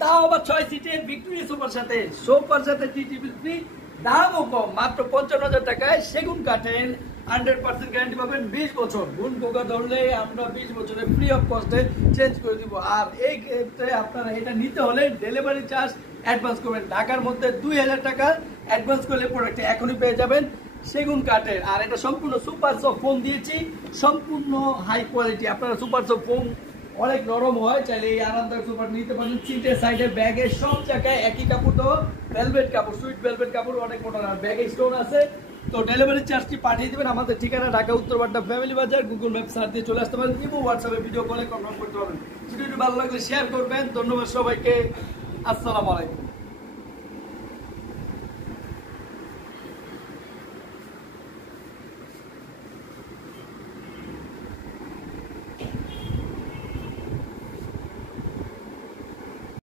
তাও আবার 6 সিটের ভিক্টোরিয়া সোফার সাথে টি টেবিল ফ্রি, দামও কম মাত্র 55,000 টাকায় সেগুন কাঠের 100% গ্যারান্টি পাবেন 20 বছর। গুণ পোকা ধরলে আমরা 20 বছরে ফ্রি অফ কস্টে চেঞ্জ করে দিব। আর এই ক্ষেত্রে আপনারা এটা নিতে হলে ডেলিভারি চার্জ অ্যাডভান্স করবেন। ঢাকার মধ্যে 2000 টাকা অ্যাডভান্স করলে প্রোডাক্ট এখনই পেয়ে যাবেন সেগুন কাঠের। আর এটা সম্পূর্ণ সুপার সফট ফোম দিয়েছি, সম্পূর্ণ হাই কোয়ালিটি। আপনারা সুপার সফট ফোম অনেক নরম হয়, চাইলে এই আরামদায়ক সুপার নিতে পারেন। সিটের সাইডে ব্যাগে সব জায়গায় একই কাপড় দেওয়া, ভেলভেট কাপড়, সুইট ভেলভেট কাপড়, অনেক মোটা। আর ব্যাগে স্টোন আছে। তো ডেলিভারি চার্জটি পাঠিয়ে দেবেন। আমাদের ঠিকানা ঢাকা উত্তরপাড়া ফ্যামিলি বাজার। গুগল ম্যাপ সার্চ দিয়ে চলে আসতে পারেন এবং হোয়াটসঅ্যাপে ভিডিও কলে কনফার্ম করতে পারবেন। ভিডিওটি ভালো লাগলে শেয়ার করবেন। ধন্যবাদ সবাইকে। আসসালামু আলাইকুম।